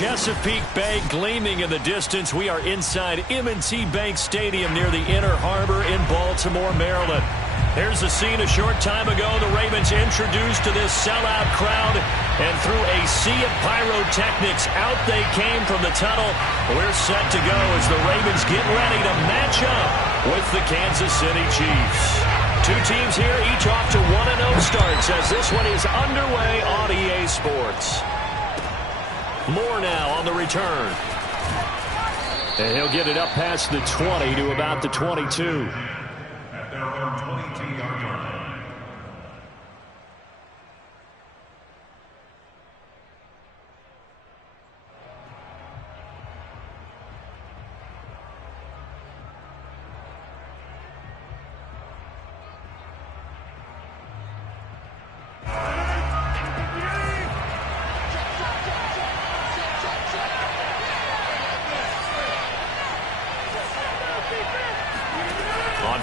Chesapeake Bay gleaming in the distance. We are inside M&T Bank Stadium near the Inner Harbor in Baltimore, Maryland. Here's the scene a short time ago. The Ravens introduced to this sellout crowd, and through a sea of pyrotechnics, out they came from the tunnel. We're set to go as the Ravens get ready to match up with the Kansas City Chiefs. Two teams here, each off to 1-0 starts as this one is underway on EA Sports. Moore now on the return. And he'll get it up past the 20 to about the 22. At their own 22-yard line.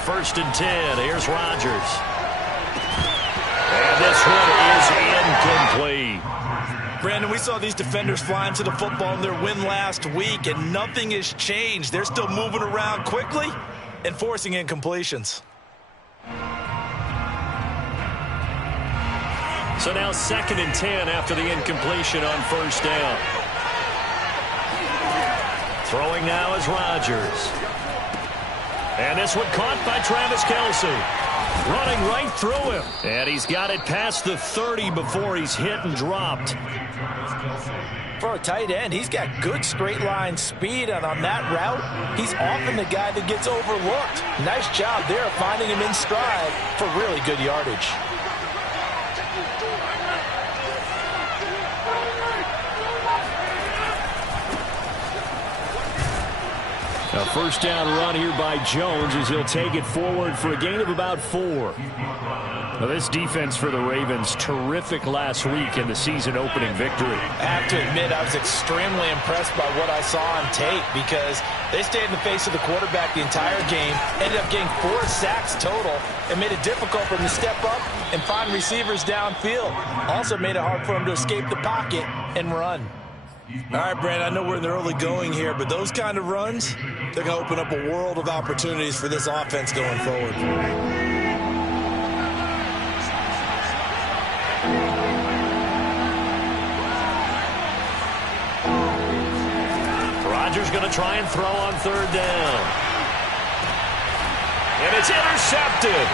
First and 10. Here's Rodgers. And this one is incomplete. Brandon, we saw these defenders flying to the football in their win last week, and nothing has changed. They're still moving around quickly and forcing incompletions. So now 2nd and 10 after the incompletion on first down. Throwing now is Rodgers. And this one caught by Travis Kelce. Running right through him. And he's got it past the 30 before he's hit and dropped. For a tight end, he's got good straight line speed, and on that route, he's often the guy that gets overlooked. Nice job there finding him in stride for really good yardage. A first down run here by Jones as he'll take it forward for a gain of about 4. Now this defense for the Ravens, terrific last week in the season-opening victory. I have to admit, I was extremely impressed by what I saw on tape because they stayed in the face of the quarterback the entire game, ended up getting 4 sacks total, and made it difficult for him to step up and find receivers downfield. Also made it hard for him to escape the pocket and run. All right, Brand, I know we're in the early going here, but those kind of runs, they're going to open up a world of opportunities for this offense going forward. Rodgers going to try and throw on third down. And it's intercepted.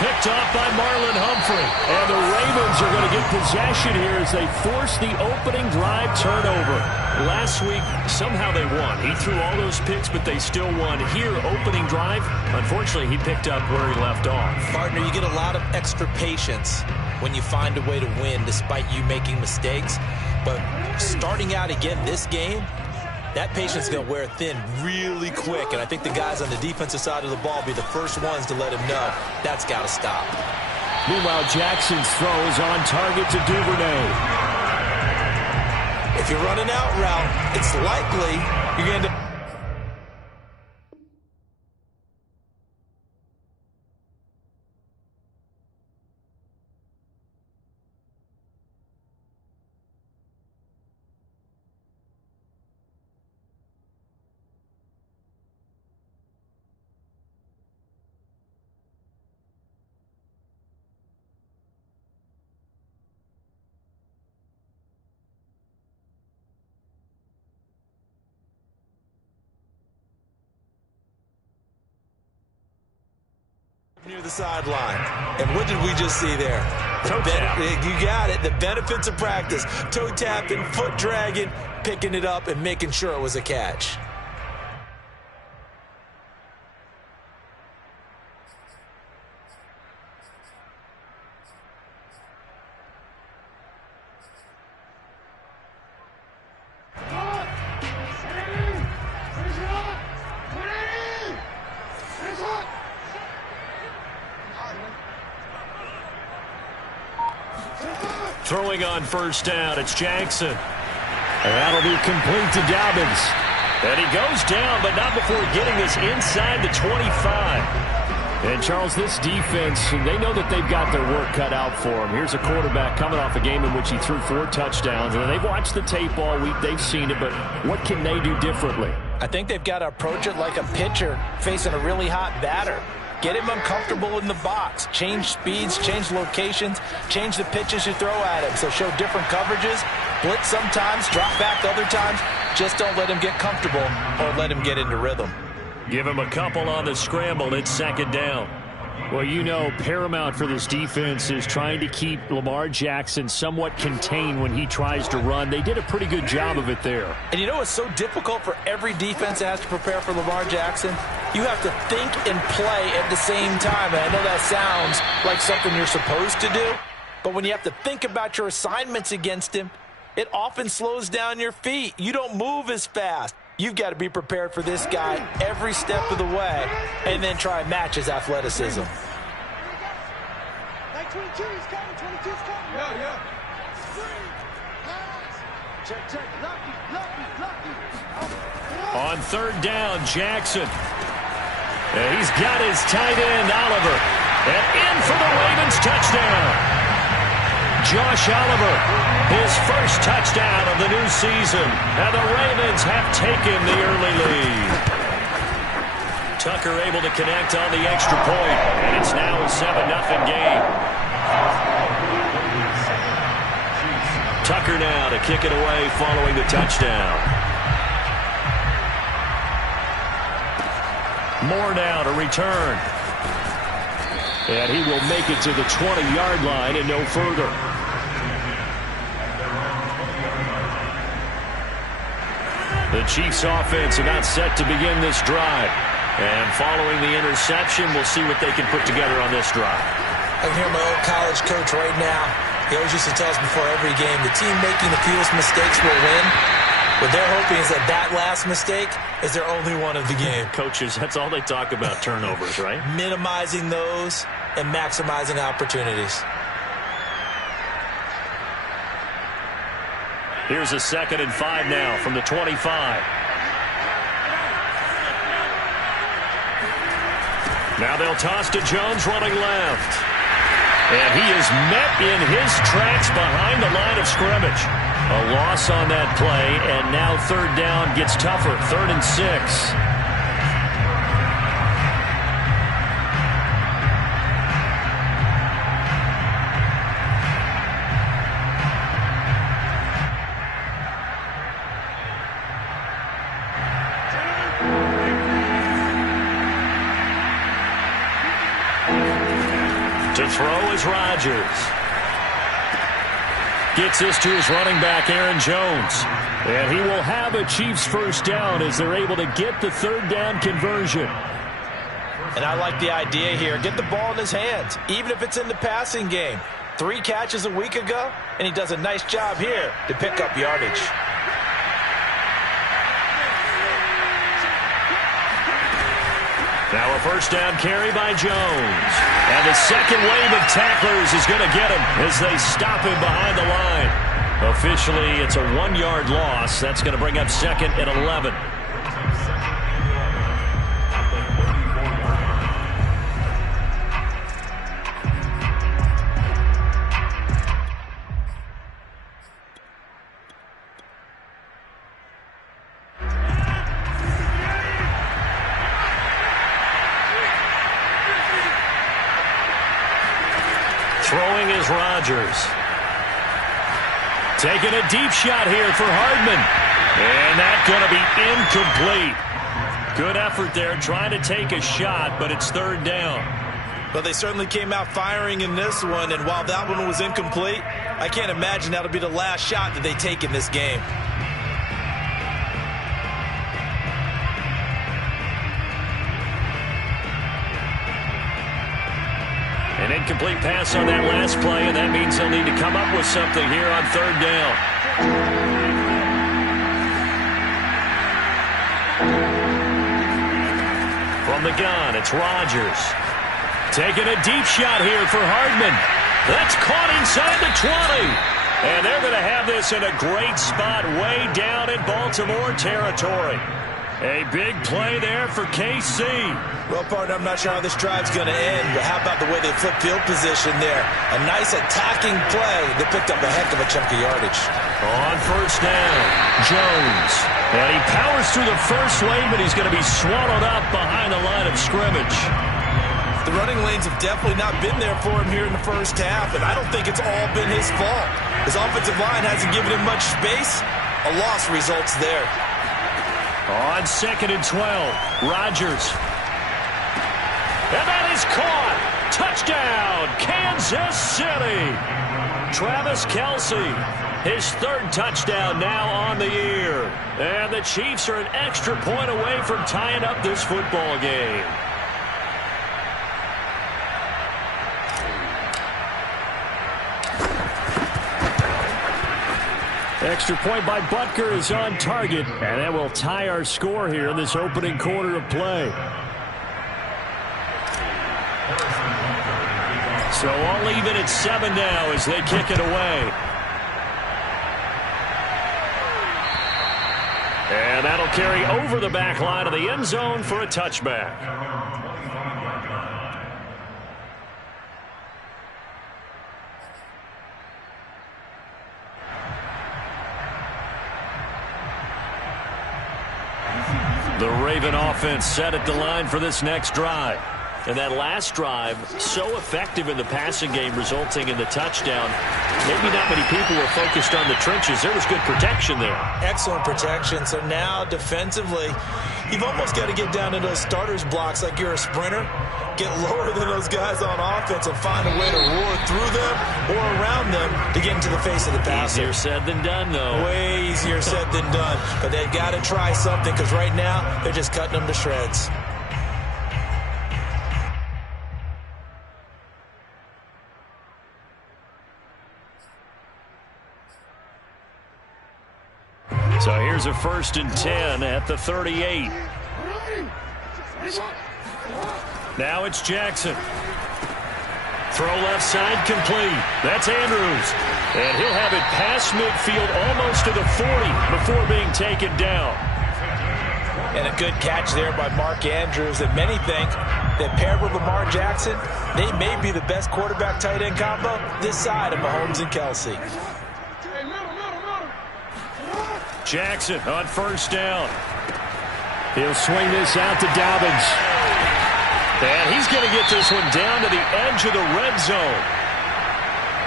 Picked off by Marlon Humphrey. And the Ravens are going to get possession here as they force the opening drive turnover. Last week, somehow they won. He threw all those picks, but they still won. Here, opening drive, unfortunately, he picked up where he left off. Partner, you get a lot of extra patience when you find a way to win despite you making mistakes. But starting out again this game, that patience is going to wear thin really quick, and I think the guys on the defensive side of the ball will be the first ones to let him know that's got to stop. Meanwhile, Jackson's throw is on target to Duvernay. If you're running out route, it's likely you're going to end up. Near the sideline. And what did we just see there? Toe tap. You got it. The benefits of practice. Toe tapping, foot dragging, picking it up, and making sure it was a catch. Throwing on first down, it's Jackson. And that'll be complete to Dobbins. And he goes down, but not before getting this inside the 25. And, Charles, this defense, they know that they've got their work cut out for them. Here's a quarterback coming off a game in which he threw 4 touchdowns. And they've watched the tape all week. They've seen it. But what can they do differently? I think they've got to approach it like a pitcher facing a really hot batter. Get him uncomfortable in the box. Change speeds, change locations, change the pitches you throw at him. So show different coverages, blitz sometimes, drop back other times. Just don't let him get comfortable or let him get into rhythm. Give him a couple on the scramble. It's second down. Well, you know, paramount for this defense is trying to keep Lamar Jackson somewhat contained when he tries to run. They did a pretty good job of it there. And you know what's so difficult for every defense that has to prepare for Lamar Jackson? You have to think and play at the same time. And I know that sounds like something you're supposed to do, but when you have to think about your assignments against him, it often slows down your feet. You don't move as fast. You've got to be prepared for this guy every step of the way and then try and match his athleticism. Like 22, he's coming. 22's coming. Yeah. Check. Lucky. On third down, Jackson. And he's got his tight end, Oliver. And in for the Ravens touchdown. Josh Oliver, his first touchdown of the new season. And the Ravens have taken the early lead. Tucker able to connect on the extra point. And it's now a 7-0 game. Tucker now to kick it away following the touchdown. Moore now to return. And he will make it to the 20-yard line and no further. The Chiefs offense about set to begin this drive. And following the interception, we'll see what they can put together on this drive. I can hear my old college coach right now. He always used to tell us before every game, the team making the fewest mistakes will win. What they're hoping is that last mistake is their only one of the game. Coaches, that's all they talk about, turnovers, right? Minimizing those and maximizing opportunities. Here's a 2nd and 5 now from the 25. Now they'll toss to Jones running left. And he is met in his tracks behind the line of scrimmage. A loss on that play, and now third down gets tougher. 3rd and 6. To throw is Rodgers. Gets this to his running back, Aaron Jones. And he will have a Chiefs first down as they're able to get the third down conversion. And I like the idea here. Get the ball in his hands, even if it's in the passing game. 3 catches a week ago, and he does a nice job here to pick up yardage. Now a first down carry by Jones. And the second wave of tacklers is going to get him as they stop him behind the line. Officially, it's a 1-yard loss. That's going to bring up 2nd and 11. Throwing is Rodgers. Taking a deep shot here for Hardman. And that's going to be incomplete. Good effort there trying to take a shot, but it's third down. But they certainly came out firing in this one, and while that one was incomplete, I can't imagine that'll be the last shot that they take in this game. An incomplete pass on that last play, and that means they'll need to come up with something here on third down. From the gun, it's Rodgers. Taking a deep shot here for Hardman. That's caught inside the 20. And they're going to have this in a great spot way down in Baltimore territory. A big play there for KC. Well, partner, I'm not sure how this drive's going to end, but how about the way they flip field position there? A nice attacking play. They picked up a heck of a chunk of yardage. On first down, Jones. And he powers through the first lane, but he's going to be swallowed up behind the line of scrimmage. The running lanes have definitely not been there for him here in the first half, and I don't think it's all been his fault. His offensive line hasn't given him much space. A loss results there. On 2nd and 12, Rodgers. And that is caught. Touchdown, Kansas City. Travis Kelce, his 3rd touchdown now on the year. And the Chiefs are an extra point away from tying up this football game. Extra point by Butker is on target, and that will tie our score here in this opening quarter of play. So all even at 7 now as they kick it away. And that'll carry over the back line of the end zone for a touchback. The Raven offense set at the line for this next drive. And that last drive, so effective in the passing game, resulting in the touchdown. Maybe not many people were focused on the trenches. There was good protection there. Excellent protection. So now, defensively, you've almost got to get down to those starters blocks like you're a sprinter. Get lower than those guys on offense and find a way to roar through them or around them to get into the face of the passer. Easier said than done, though. Way easier said than done. But they've got to try something because right now, they're just cutting them to shreds. So here's a 1st and 10 at the 38. Now it's Jackson. Throw left side complete. That's Andrews. And he'll have it past midfield almost to the 40 before being taken down. And a good catch there by Mark Andrews. And many think that paired with Lamar Jackson, they may be the best quarterback tight end combo this side of Mahomes and Kelce. Jackson on 1st down. He'll swing this out to Dobbins. And he's going to get this one down to the edge of the red zone.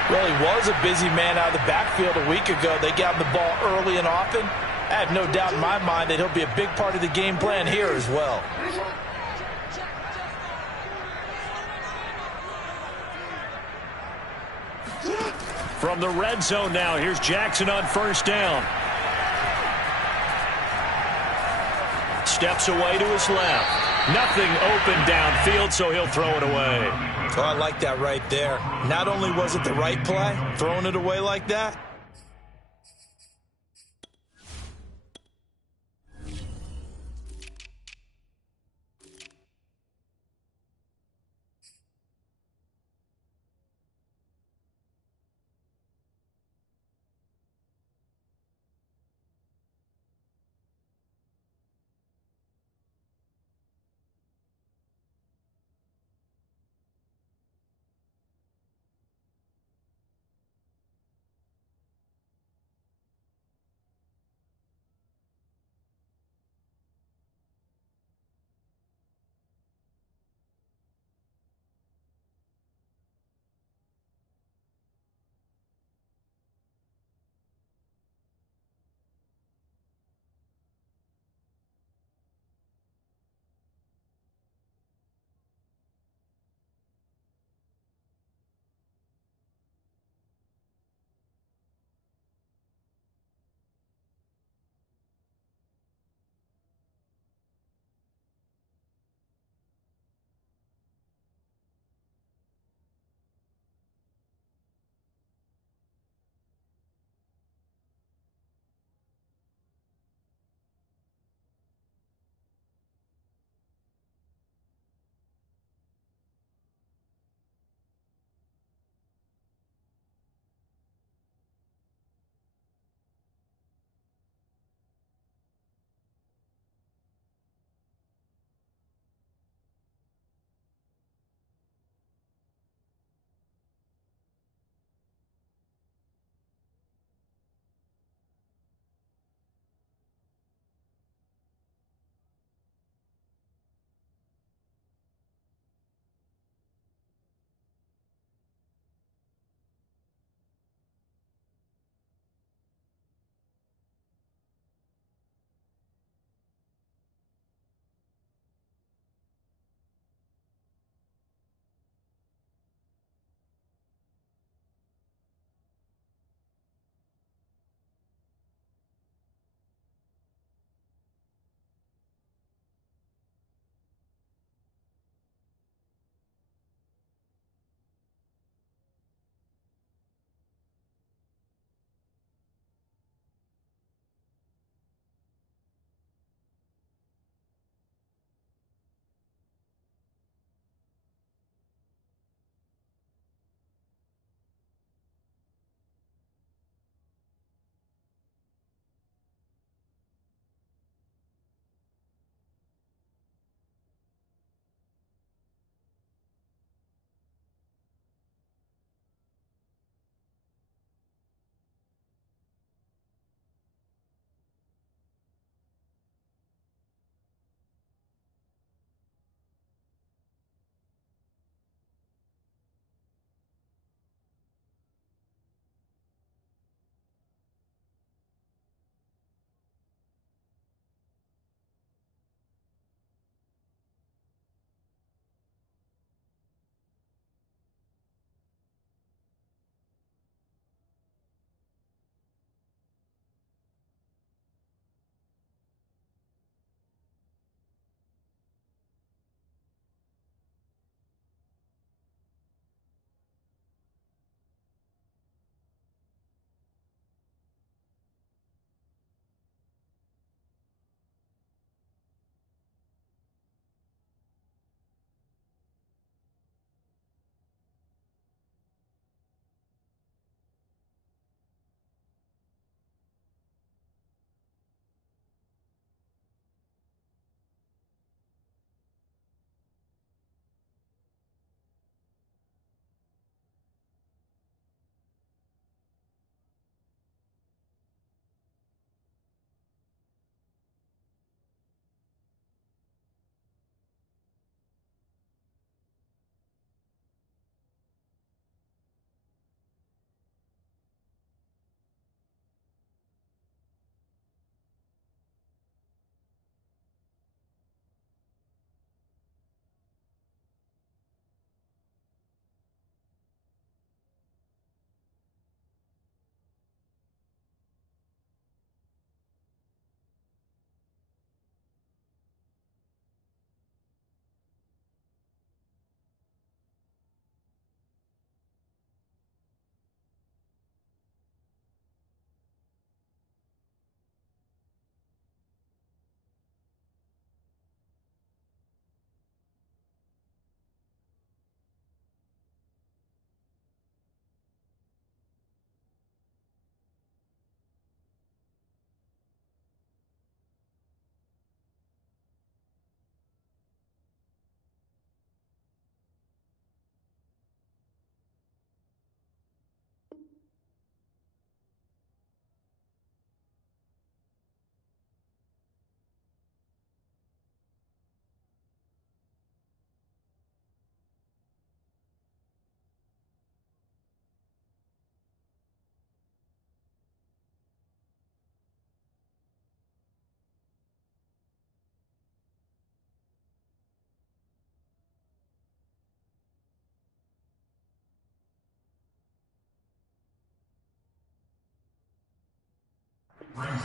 Well, he was a busy man out of the backfield a week ago. They got the ball early and often. I have no doubt in my mind that he'll be a big part of the game plan here as well. From the red zone now, here's Jackson on 1st down. Steps away to his left. Nothing open downfield, so he'll throw it away. Oh, I like that right there. Not only was it the right play, throwing it away like that,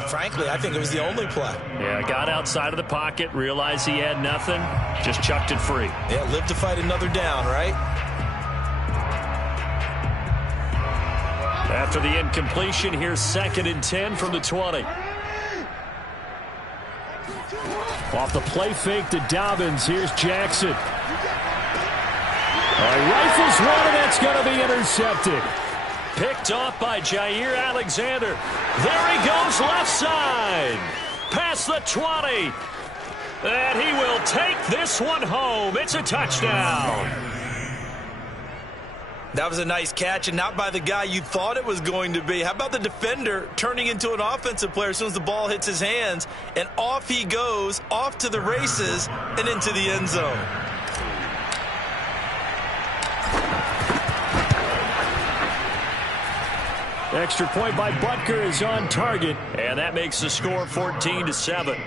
frankly, I think it was the only play. Yeah, got outside of the pocket, realized he had nothing, just chucked it free. Yeah, live to fight another down, right? After the incompletion, here's 2nd and 10 from the 20. Off the play fake to Dobbins, here's Jackson. Rifles one, and that's going to be intercepted. Picked off by Jair Alexander. There he goes left side. Past the 20. And he will take this one home. It's a touchdown. That was a nice catch, and not by the guy you thought it was going to be. How about the defender turning into an offensive player as soon as the ball hits his hands, and off he goes, off to the races, and into the end zone. Extra point by Butker is on target, and that makes the score 14-7.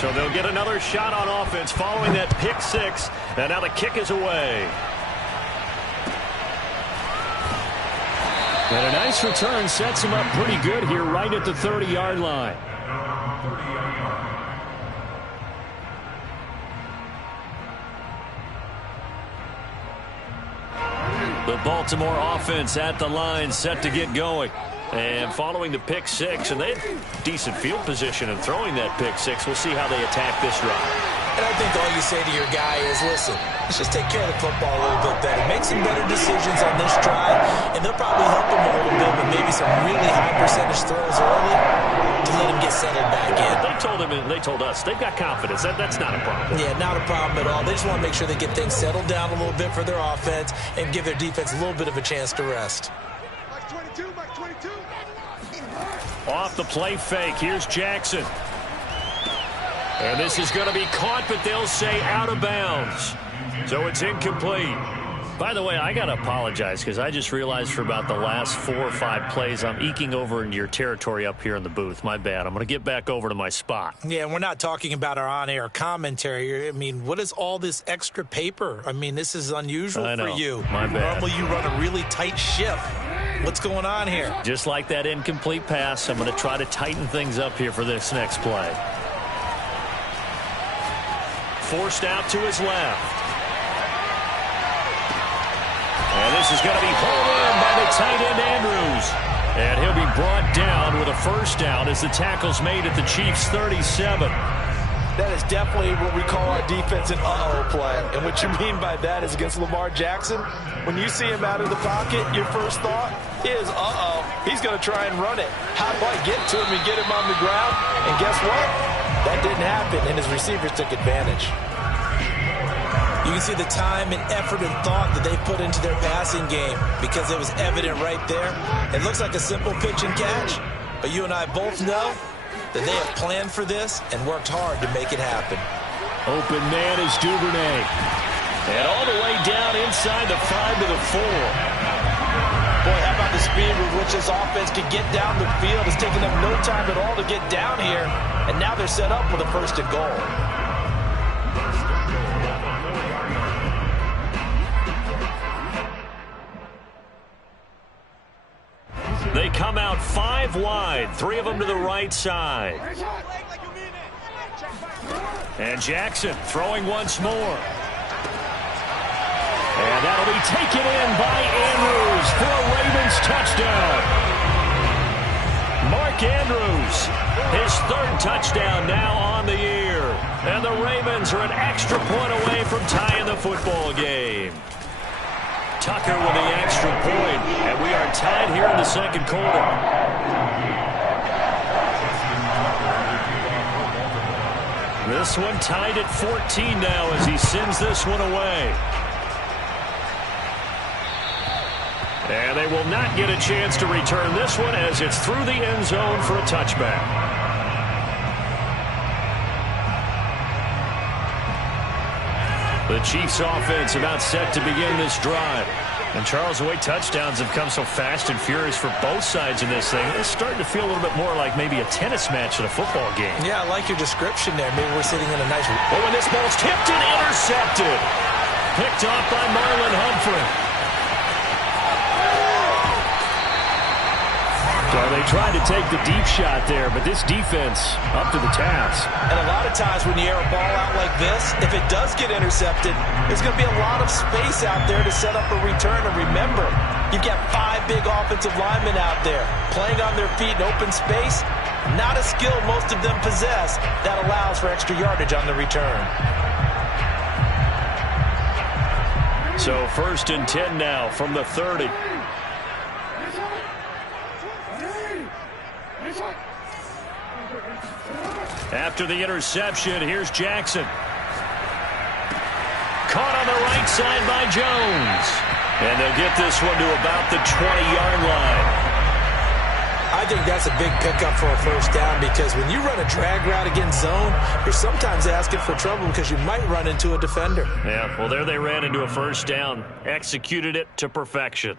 So they'll get another shot on offense following that pick six, and now the kick is away. And a nice return sets him up pretty good here right at the 30-yard line. The Baltimore offense at the line, set to get going. And following the pick six, and they had decent field position in throwing that pick six. We'll see how they attack this drive. And I think all you say to your guy is, listen, let's just take care of the football a little bit better. Make some better decisions on this drive, and they'll probably help him a little bit with maybe some really high percentage throws early to let him get settled back in. They told us they've got confidence. That's not a problem. Yeah, not a problem at all. They just want to make sure they get things settled down a little bit for their offense and give their defense a little bit of a chance to rest. Off the play fake, here's Jackson. And this is going to be caught, but they'll say out of bounds. So it's incomplete. By the way, I got to apologize because I just realized for about the last 4 or 5 plays, I'm eking over into your territory up here in the booth. My bad. I'm going to get back over to my spot. Yeah, and we're not talking about our on-air commentary. I mean, what is all this extra paper? I mean, this is unusual for you. My bad. Normally you run a really tight ship. What's going on here? Just like that incomplete pass, I'm going to try to tighten things up here for this next play. Forced out to his left. And this is going to be pulled in by the tight end Andrews. And he'll be brought down with a first down as the tackle's made at the Chiefs' 37. That is definitely what we call our defense an uh-oh play. And what you mean by that is against Lamar Jackson, when you see him out of the pocket, your first thought is, uh-oh, he's going to try and run it. How do I get to him and get him on the ground? And guess what? That didn't happen, and his receivers took advantage. You can see the time and effort and thought that they put into their passing game because it was evident right there. It looks like a simple pitch and catch, but you and I both know that they have planned for this and worked hard to make it happen. Open man is Duvernay. And all the way down inside the 5 to the 4. Boy, how about the speed with which this offense can get down the field? It's taking them no time at all to get down here, and now they're set up with a 1st and goal. They come out 5 wide, 3 of them to the right side. And Jackson throwing once more. And that'll be taken in by Andrews for a Ravens touchdown. Mark Andrews, his 3rd touchdown now on the year. And the Ravens are an extra point away from tying the football game. Tucker with the extra point, and we are tied here in the 2nd quarter. This one tied at 14 now as he sends this one away. And they will not get a chance to return this one as it's through the end zone for a touchback. The Chiefs offense about set to begin this drive. And Charles, the way touchdowns have come so fast and furious for both sides in this thing, it's starting to feel a little bit more like maybe a tennis match at a football game. Yeah, I like your description there. Maybe we're sitting in a nice... Oh, and this ball's tipped and intercepted. Picked off by Marlon Humphrey. So they tried to take the deep shot there, but this defense up to the task. And a lot of times when you air a ball out like this, if it does get intercepted, there's going to be a lot of space out there to set up a return. And remember, you've got 5 big offensive linemen out there playing on their feet in open space. Not a skill most of them possess that allows for extra yardage on the return. So 1st and 10 now from the 30. After the interception, here's Jackson. Caught on the right side by Jones. And they'll get this one to about the 20-yard line. I think that's a big pickup for a first down because when you run a drag route against zone, you're sometimes asking for trouble because you might run into a defender. Yeah, well, there they ran into a first down. Executed it to perfection.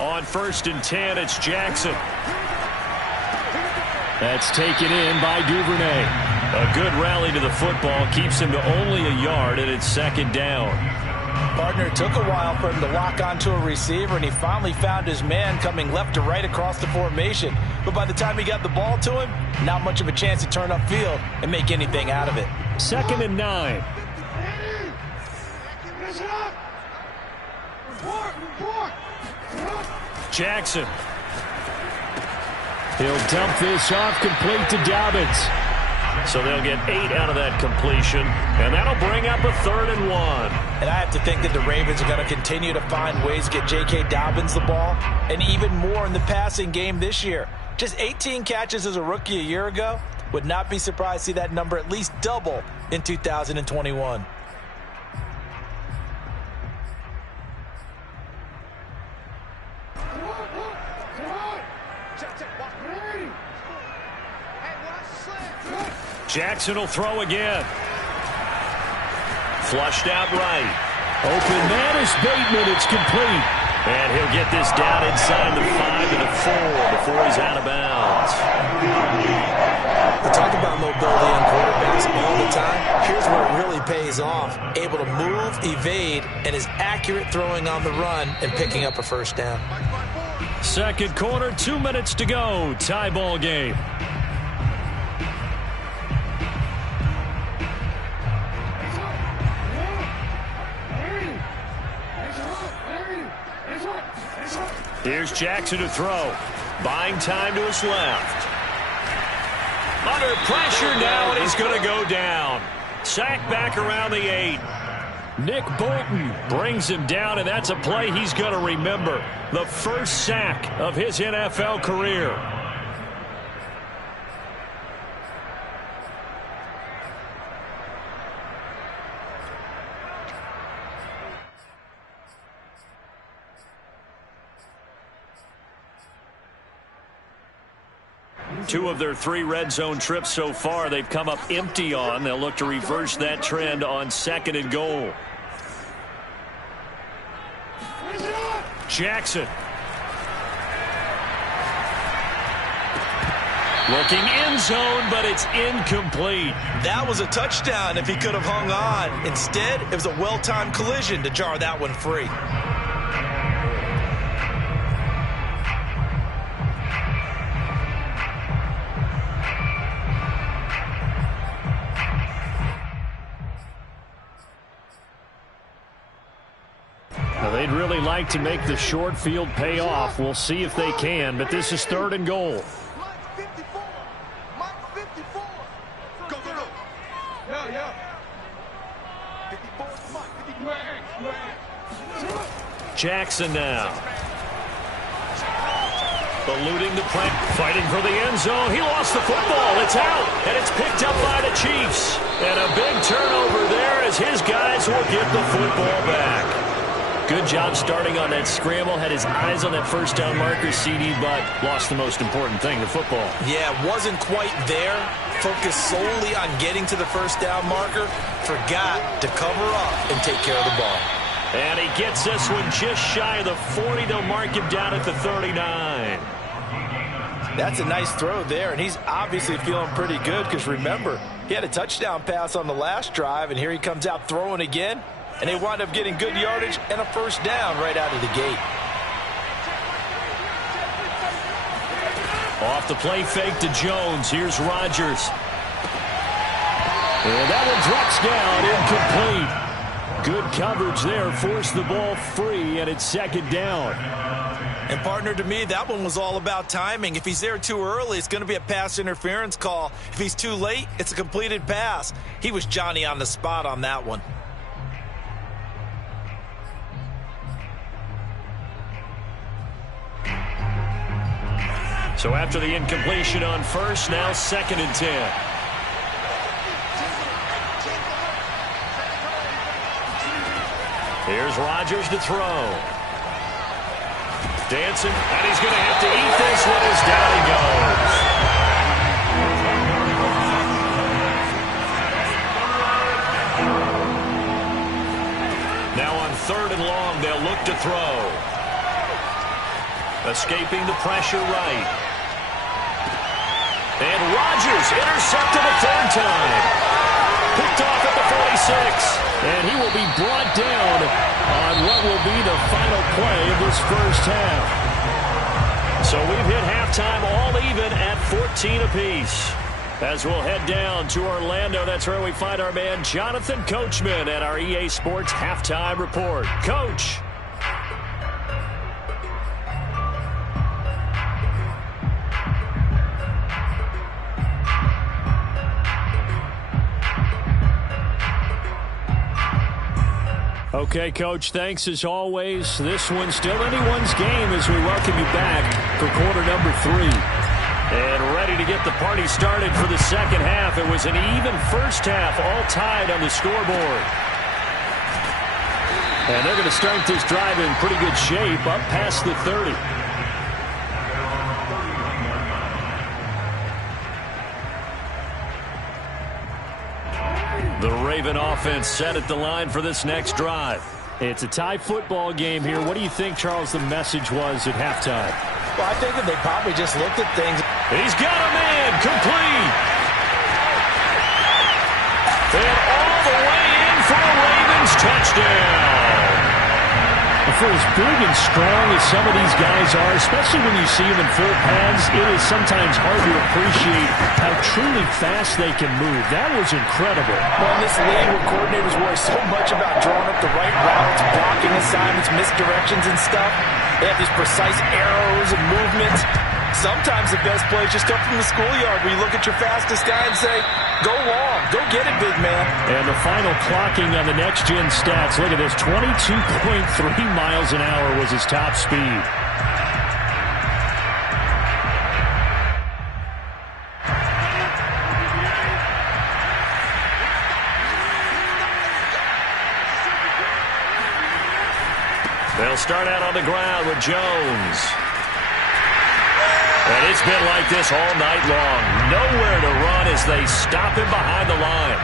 On 1st and 10, it's Jackson. That's taken in by Duvernay. A good rally to the football keeps him to only a yard, and it's 2nd down. Partner, it took a while for him to lock onto a receiver, and he finally found his man coming left to right across the formation. But by the time he got the ball to him, not much of a chance to turn upfield and make anything out of it. 2nd and 9. Jackson. He'll dump this off complete to Dobbins. So they'll get 8 out of that completion, and that'll bring up a 3rd and 1. And I have to think that the Ravens are going to continue to find ways to get J.K. Dobbins the ball, and even more in the passing game this year. Just 18 catches as a rookie a year ago. Would not be surprised to see that number at least double in 2021. Jackson will throw again. Flushed out right. Open man is Bateman. It's complete. And he'll get this down inside the 5 to the 4 before he's out of bounds. We talk about mobility on quarterbacks all the time. Here's where it really pays off. Able to move, evade, and is accurate throwing on the run and picking up a first down. 2nd quarter, 2 minutes to go. Tie ball game. Here's Jackson to throw. Buying time to his left. Under pressure now, and he's going to go down. Sack back around the 8. Nick Bolton brings him down, and that's a play he's going to remember. The first sack of his NFL career. Two of their 3 red zone trips so far, they've come up empty on. They'll look to reverse that trend on 2nd and goal. Jackson. Looking end zone, but it's incomplete. That was a touchdown if he could have hung on. Instead, it was a well-timed collision to jar that one free. They'd really like to make the short field pay off. We'll see if they can, but this is 3rd and goal. Go, go, go. Yeah. Jackson now. Eluding the play, fighting for the end zone. He lost the football. It's out, and it's picked up by the Chiefs. And a big turnover there as his guys will get the football back. Good job starting on that scramble. Had his eyes on that first down marker, CD, but lost the most important thing, the football. Yeah, wasn't quite there. Focused solely on getting to the first down marker. Forgot to cover up and take care of the ball. And he gets this one just shy of the 40. They'll mark him down at the 39. That's a nice throw there, and he's obviously feeling pretty good because remember, he had a touchdown pass on the last drive, and here he comes out throwing again. and they wind up getting good yardage and a first down right out of the gate. Off the play fake to Jones. Here's Rodgers. And that one drops down, incomplete. Good coverage there, forced the ball free, and it's second down. And partner, to me, that one was all about timing. If he's there too early, it's going to be a pass interference call. If he's too late, it's a completed pass. He was Johnny on the spot on that one. So after the incompletion on first, now 2nd and 10. Here's Rodgers to throw. Dancing, and he's going to have to eat this one as down he goes. Now on 3rd and long, they'll look to throw. Escaping the pressure right. And Rodgers intercepted a 3rd time. Picked off at the 46. And he will be brought down on what will be the final play of this first half. So we've hit halftime all even at 14 apiece. As we'll head down to Orlando, that's where we find our man Jonathan Coachman at our EA Sports Halftime Report. Coach. Okay, Coach, thanks as always. This one's still anyone's game as we welcome you back for quarter number 3. And ready to get the party started for the second half. It was an even first half, all tied on the scoreboard. And they're going to start this drive in pretty good shape, up past the 30. The Raven offense set at the line for this next drive. It's a tie football game here. What do you think, Charles, the message was at halftime? Well, I think that they probably just looked at things. He's got a man, complete. And all the way in for a Ravens touchdown. For as big and strong as some of these guys are, especially when you see them in full pads, it is sometimes hard to appreciate how truly fast they can move. That was incredible. Well, in this league where coordinators worry so much about drawing up the right routes, blocking assignments, misdirections and stuff, they have these precise arrows and movements. Sometimes the best play is just up from the schoolyard where you look at your fastest guy and say, go long, go get it, big man. And the final clocking on the next-gen stats, look at this, 22.3 miles an hour was his top speed. They'll start out on the ground with Jones. And it's been like this all night long. Nowhere to run as they stop him behind the line.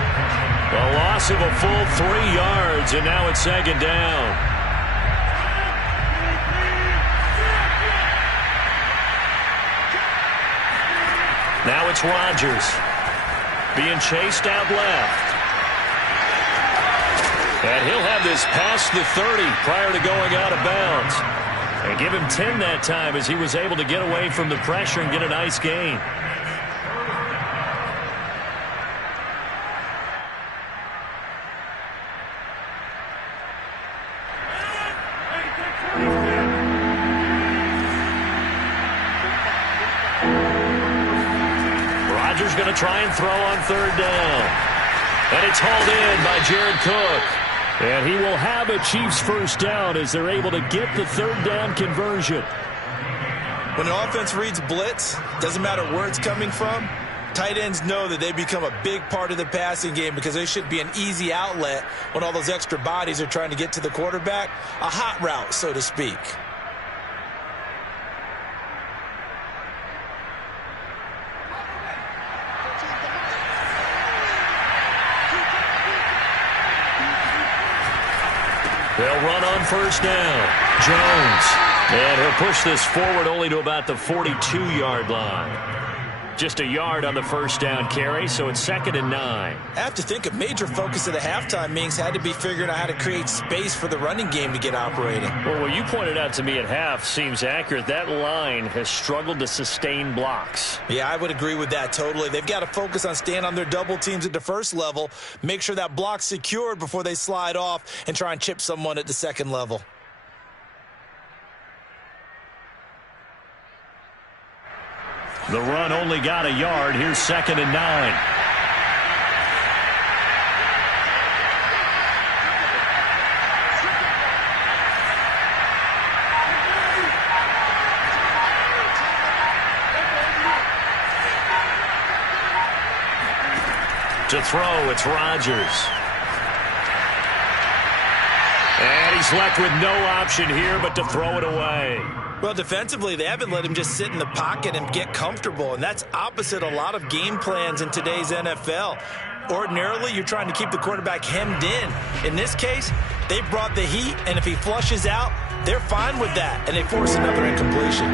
The loss of a full 3 yards, and now it's second down. Now it's Rodgers being chased out left. And he'll have this past the 30 prior to going out of bounds. And give him 10 that time as he was able to get away from the pressure and get a nice gain. Rodgers going to try and throw on 3rd down. And it's hauled in by Jared Cook. And he will have a Chiefs first down as they're able to get the 3rd down conversion. When an offense reads blitz, doesn't matter where it's coming from, tight ends know that they become a big part of the passing game because they should be an easy outlet when all those extra bodies are trying to get to the quarterback. A hot route, so to speak. They'll run on first down. Jones. And he'll push this forward only to about the 42-yard line. just a yard on the first down carry, so it's 2nd and 9. I have to think a major focus of the halftime meetings had to be figuring out how to create space for the running game to get operating. Well, what you pointed out to me at half seems accurate. That line has struggled to sustain blocks. Yeah, I would agree with that totally. They've got to focus on staying on their double teams at the first level, make sure that block's secured before they slide off and try and chip someone at the second level. The run only got a yard. Here's 2nd and 9. To throw, it's Rodgers. And he's left with no option here but to throw it away. Well, defensively, they haven't let him just sit in the pocket and get comfortable, and that's opposite a lot of game plans in today's NFL. Ordinarily, you're trying to keep the quarterback hemmed in. In this case, they brought the heat, and if he flushes out, they're fine with that, and they force another incompletion.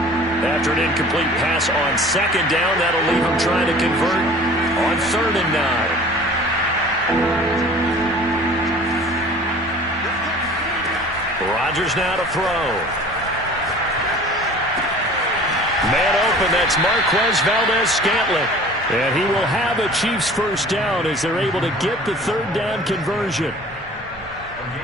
After an incomplete pass on 2nd down, that'll leave him trying to convert on 3rd and 9. Rodgers now to throw. Man open, that's Marquez Valdes-Scantling. And he will have a Chiefs first down as they're able to get the 3rd down conversion.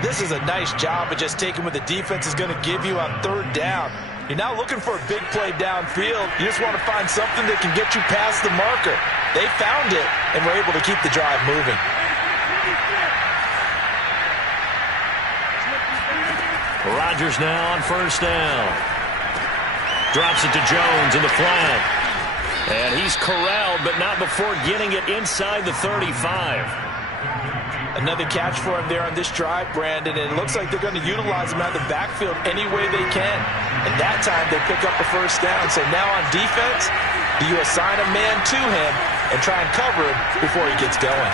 This is a nice job of just taking what the defense is going to give you on 3rd down. You're not looking for a big play downfield. You just want to find something that can get you past the marker. They found it and were able to keep the drive moving. Rodgers now on 1st down. Drops it to Jones in the flat. And he's corralled, but not before getting it inside the 35. Another catch for him there on this drive, Brandon, and it looks like they're going to utilize him out of the backfield any way they can. And that time they pick up the first down. So now on defense, do you assign a man to him and try and cover him before he gets going?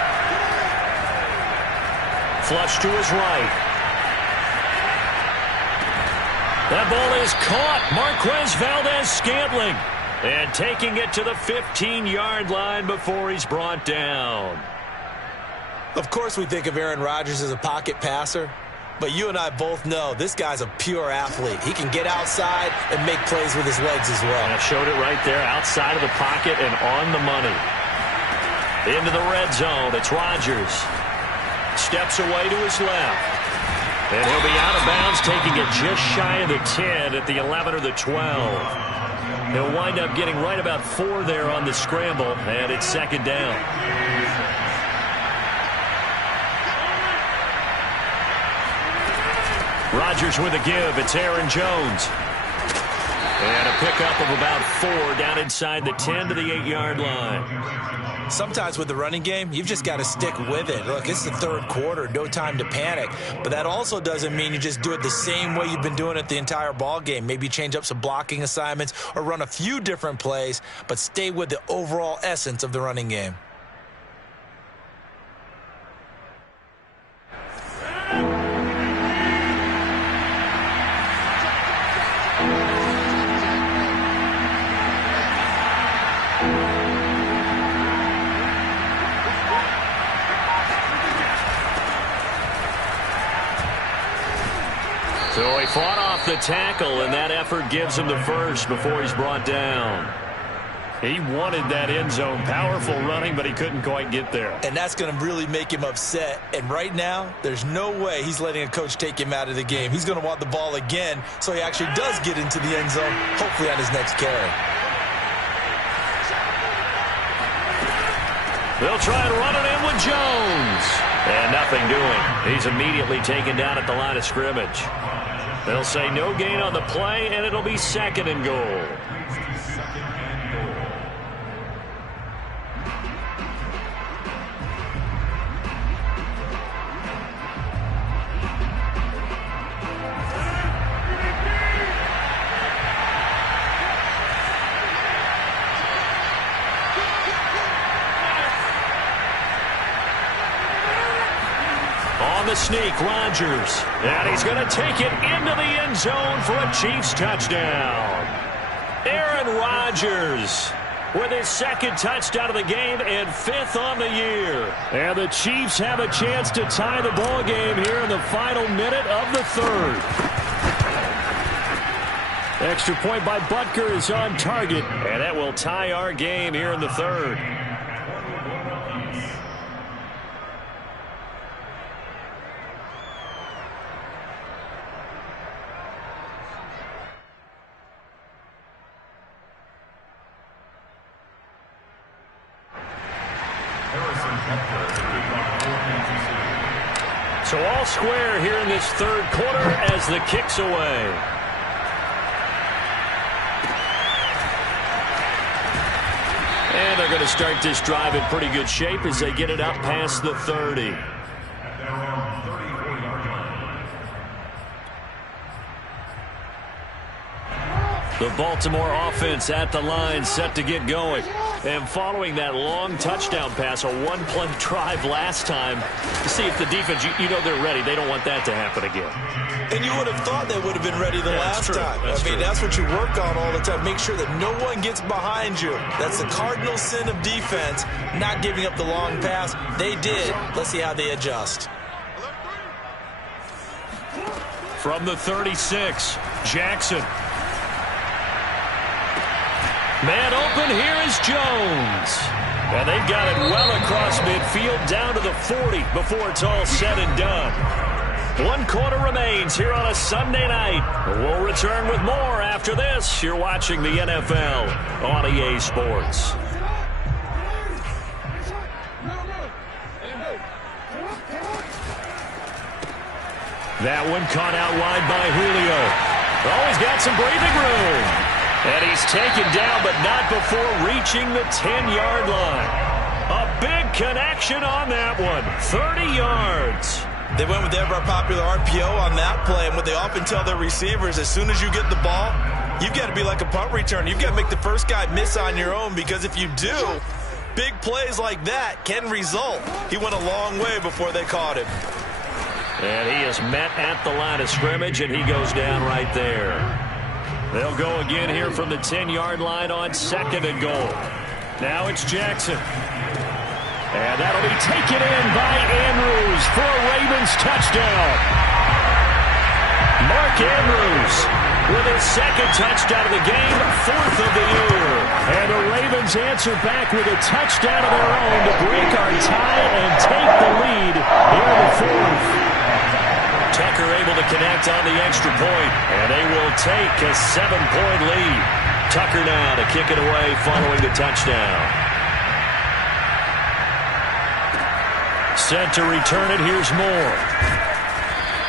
Flush to his right. That ball is caught. Marquez Valdes-Scantling. And taking it to the 15-yard line before he's brought down. Of course we think of Aaron Rodgers as a pocket passer, but you and I both know this guy's a pure athlete. He can get outside and make plays with his legs as well. And I showed it right there, outside of the pocket and on the money. Into the red zone, it's Rodgers. Steps away to his left. And he'll be out of bounds, taking it just shy of the 10 at the 11 or the 12. He'll wind up getting right about 4 there on the scramble, and it's 2nd down. Rodgers with a give. It's Aaron Jones. And a pickup of about 4 down inside the 10 to the 8-yard line. Sometimes with the running game, you've just got to stick with it. Look, it's the 3rd quarter, no time to panic. But that also doesn't mean you just do it the same way you've been doing it the entire ball game. Maybe change up some blocking assignments or run a few different plays, but stay with the overall essence of the running game. So he fought off the tackle, and that effort gives him the first before he's brought down. He wanted that end zone. Powerful running, but he couldn't quite get there. And that's going to really make him upset. And right now, there's no way he's letting a coach take him out of the game. He's going to want the ball again, so he actually does get into the end zone, hopefully on his next carry. They'll try and run it in with Jones. And nothing doing. He's immediately taken down at the line of scrimmage. They'll say no gain on the play, and it'll be 2nd and goal. The sneak, Rodgers. And he's going to take it into the end zone for a Chiefs touchdown. Aaron Rodgers with his second touchdown of the game and 5th on the year. And the Chiefs have a chance to tie the ball game here in the final minute of the 3rd. Extra point by Butker is on target, and that will tie our game here in the 3rd. So all square here in this 3rd quarter as the kick's away. And they're going to start this drive in pretty good shape as they get it up past the 30. The Baltimore offense at the line set to get going. And following that long touchdown pass, a one-play drive last time, to see if the defense, you know they're ready. They don't want that to happen again. And you would have thought they would have been ready the last time. That's what you work on all the time. Make sure that no one gets behind you. That's the cardinal sin of defense, not giving up the long pass. They did. Let's see how they adjust. From the 36, Jackson. Man open, here is Jones. And they've got it well across midfield down to the 40 before it's all said and done. 1 quarter remains here on a Sunday night. We'll return with more after this. You're watching the NFL on EA Sports. That one caught out wide by Julio. Oh, he's got some breathing room. And he's taken down, but not before reaching the 10-yard line. A big connection on that one. 30 yards. They went with the ever-popular RPO on that play, and what they often tell their receivers, as soon as you get the ball, you've got to be like a punt return. You've got to make the first guy miss on your own, because if you do, big plays like that can result. He went a long way before they caught him. And he is met at the line of scrimmage, and he goes down right there. They'll go again here from the 10-yard line on 2nd and goal. Now it's Jackson. And that'll be taken in by Andrews for a Ravens touchdown. Mark Andrews with his 2nd touchdown of the game, 4th of the year. And the Ravens answer back with a touchdown of their own to break our tie and take the lead here in the 4th. Tucker able to connect on the extra point, and they will take a 7-point lead. Tucker now to kick it away following the touchdown. Set to return it, here's Moore.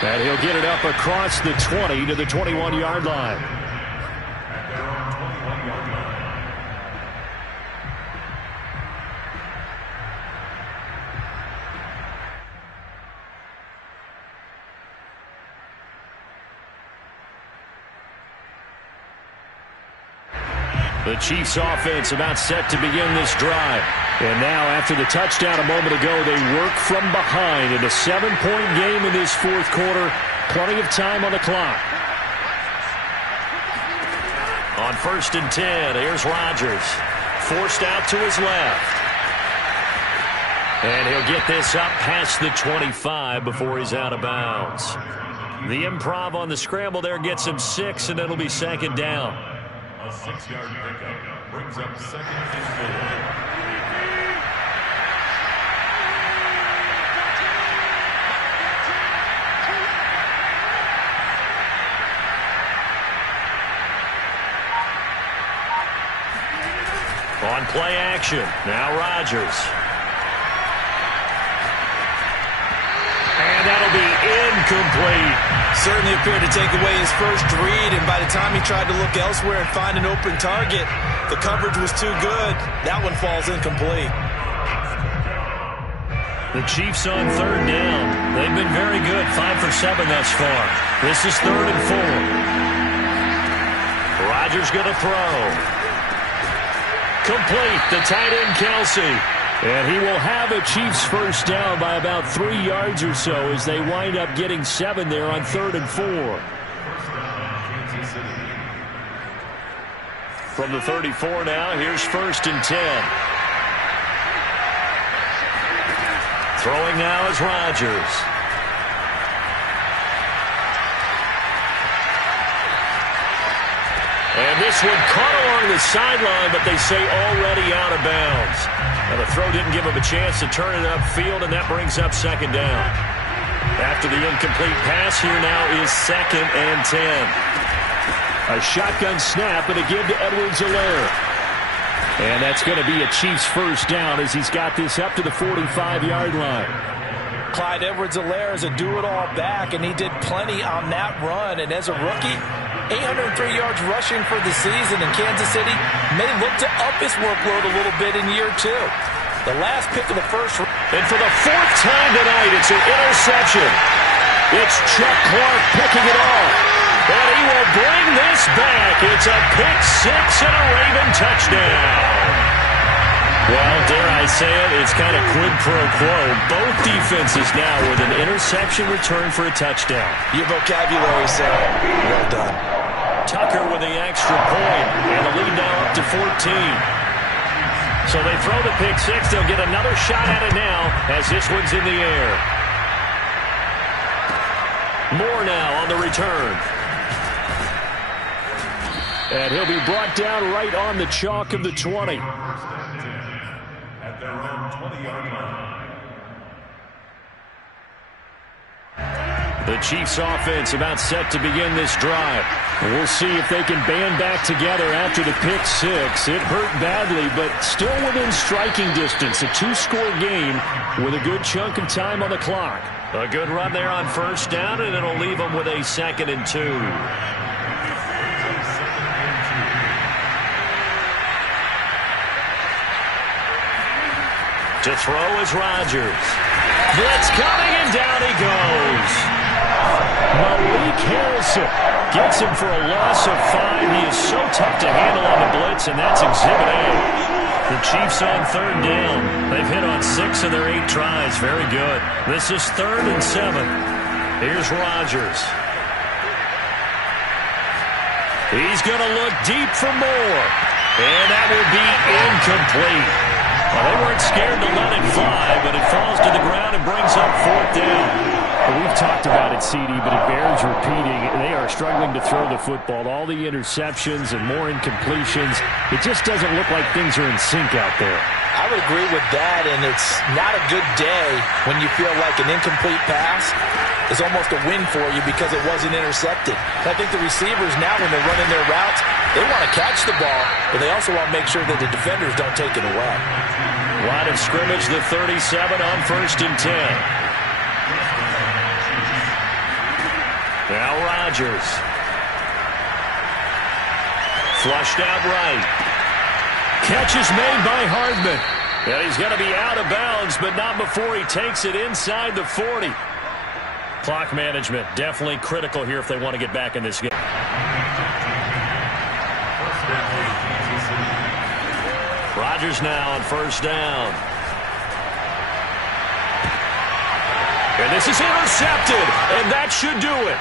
And he'll get it up across the 20 to the 21-yard line. The Chiefs offense about set to begin this drive. And now after the touchdown a moment ago, they work from behind in a 7-point game in this 4th quarter. Plenty of time on the clock. On 1st and 10, here's Rodgers. Forced out to his left. And he'll get this up past the 25 before he's out of bounds. The improv on the scramble there gets him 6, and it'll be 2nd down. A 6-yard pickup brings up 2nd and 4. On play action, now Rodgers. And that'll be incomplete. Certainly appeared to take away his first read, and by the time he tried to look elsewhere and find an open target, the coverage was too good. That one falls incomplete. The Chiefs on 3rd down. They've been very good, 5 for 7 thus far. This is 3rd and 4. Rodgers going to throw. Complete, the tight end Kelsey. And he will have a Chiefs first down by about 3 yards or so as they wind up getting 7 there on 3rd and 4. From the 34 now, here's 1st and 10. Throwing now is Rodgers. And this one caught along the sideline, but they say already out of bounds. Now the throw didn't give him a chance to turn it upfield, and that brings up 2nd down. After the incomplete pass, here now is 2nd and 10. A shotgun snap and a give to Edwards-Helaire. And that's going to be a Chiefs 1st down as he's got this up to the 45-yard line. Clyde Edwards-Helaire is a do-it-all back, and he did plenty on that run. And as a rookie, 803 yards rushing for the season, in Kansas City may look to up his workload a little bit in year 2. The last pick of the first. And for the 4th time tonight, it's an interception. It's Chuck Clark picking it off. And he will bring this back. It's a pick 6 and a Raven touchdown. Well, dare I say it, it's kind of quid pro quo. Both defenses now with an interception return for a touchdown. Your vocabulary, Sam. Well done. Tucker with the extra point, and the lead now up to 14. So they throw the pick 6. They'll get another shot at it now as this one's in the air. Moore now on the return. And he'll be brought down right on the chalk of the 20. At their own 20-yard line. The Chiefs offense about set to begin this drive. We'll see if they can band back together after the pick 6. It hurt badly, but still within striking distance. A 2-score game with a good chunk of time on the clock. A good run there on 1st down, and it'll leave them with a 2nd and 2. To throw is Rodgers. Blitz coming, and down he goes. Malik Harrison gets him for a loss of 5. He is so tough to handle on the blitz, and that's Exhibit A. The Chiefs on 3rd down. They've hit on 6 of their 8 tries. Very good. This is 3rd and 7. Here's Rodgers. He's going to look deep for Moore. And that will be incomplete. Well, they weren't scared to let it fly, but it falls to the ground and brings up 4th down. Well, we've talked about it, CD, but it bears repeating. They are struggling to throw the football. All the interceptions and more incompletions. It just doesn't look like things are in sync out there. I would agree with that, and it's not a good day when you feel like an incomplete pass is almost a win for you because it wasn't intercepted. I think the receivers now, when they're running their routes, they want to catch the ball, but they also want to make sure that the defenders don't take it away. Line of scrimmage, the 37 on 1st and 10. Now Rodgers. Flushed out right. Catch is made by Hardman. And he's going to be out of bounds, but not before he takes it inside the 40. Clock management definitely critical here if they want to get back in this game. Rodgers now on 1st down. And this is intercepted, and that should do it.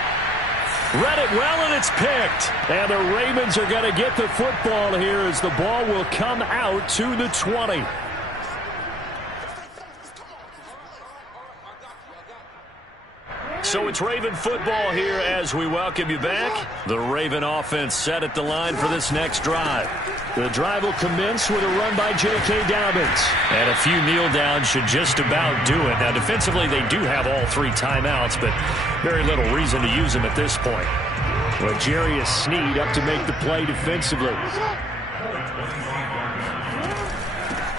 Read it well, and it's picked. And the Ravens are going to get the football here as the ball will come out to the 20. So it's Raven football here as we welcome you back. The Raven offense set at the line for this next drive. The drive will commence with a run by J.K. Dobbins. And a few kneel downs should just about do it. Now, defensively, they do have all 3 timeouts, but very little reason to use them at this point. L'Jarius Sneed up to make the play defensively.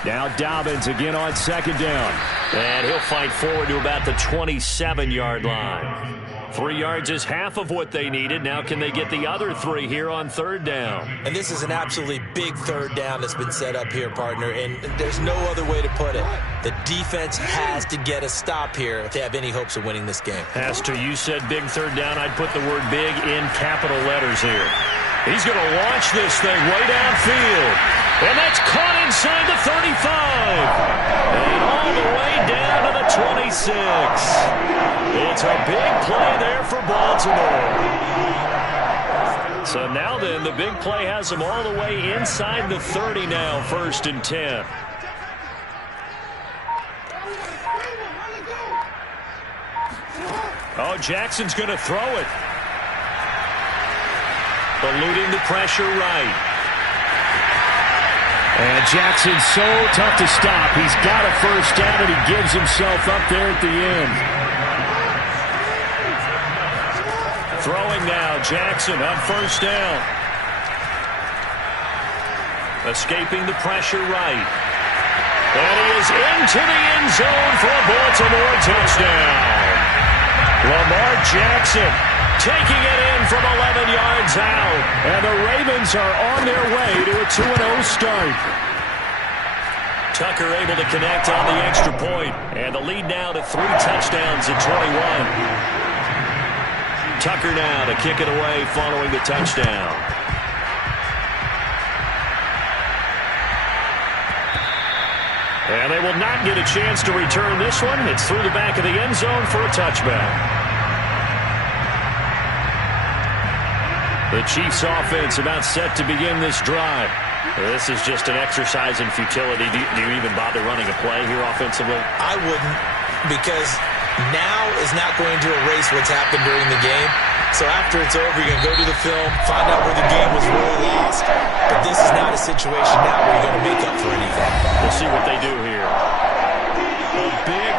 Now Dobbins again on 2nd down. And he'll fight forward to about the 27-yard line. 3 yards is half of what they needed. Now can they get the other 3 here on 3rd down? And this is an absolutely big 3rd down that's been set up here, partner. And there's no other way to put it. The defense has to get a stop here if they have any hopes of winning this game. Has to. You said big 3rd down. I'd put the word big in capital letters here. He's going to launch this thing way downfield. And that's caught inside the 35. And all the way down to the 26. It's a big play there for Baltimore. So now then, the big play has them all the way inside the 30 now, 1st and 10. Oh, Jackson's going to throw it. Eluding the pressure right. And Jackson's so tough to stop. He's got a first down, and he gives himself up there at the end. Throwing now, Jackson on 1st down. Escaping the pressure right. And he is into the end zone for a Baltimore touchdown. Lamar Jackson taking it in from 11 yards out. And the Ravens are on their way to a 2-0 start. Tucker able to connect on the extra point. And the lead now to 3 touchdowns at 21. Tucker now to kick it away following the touchdown. And they will not get a chance to return this one. It's through the back of the end zone for a touchback. The Chiefs offense about set to begin this drive. This is just an exercise in futility. Do you even bother running a play here offensively? I wouldn't, because now is not going to erase what's happened during the game. So after it's over, you're going to go to the film, find out where the game was really lost. But this is not a situation now where you're going to make up for anything. We'll see what they do here. A big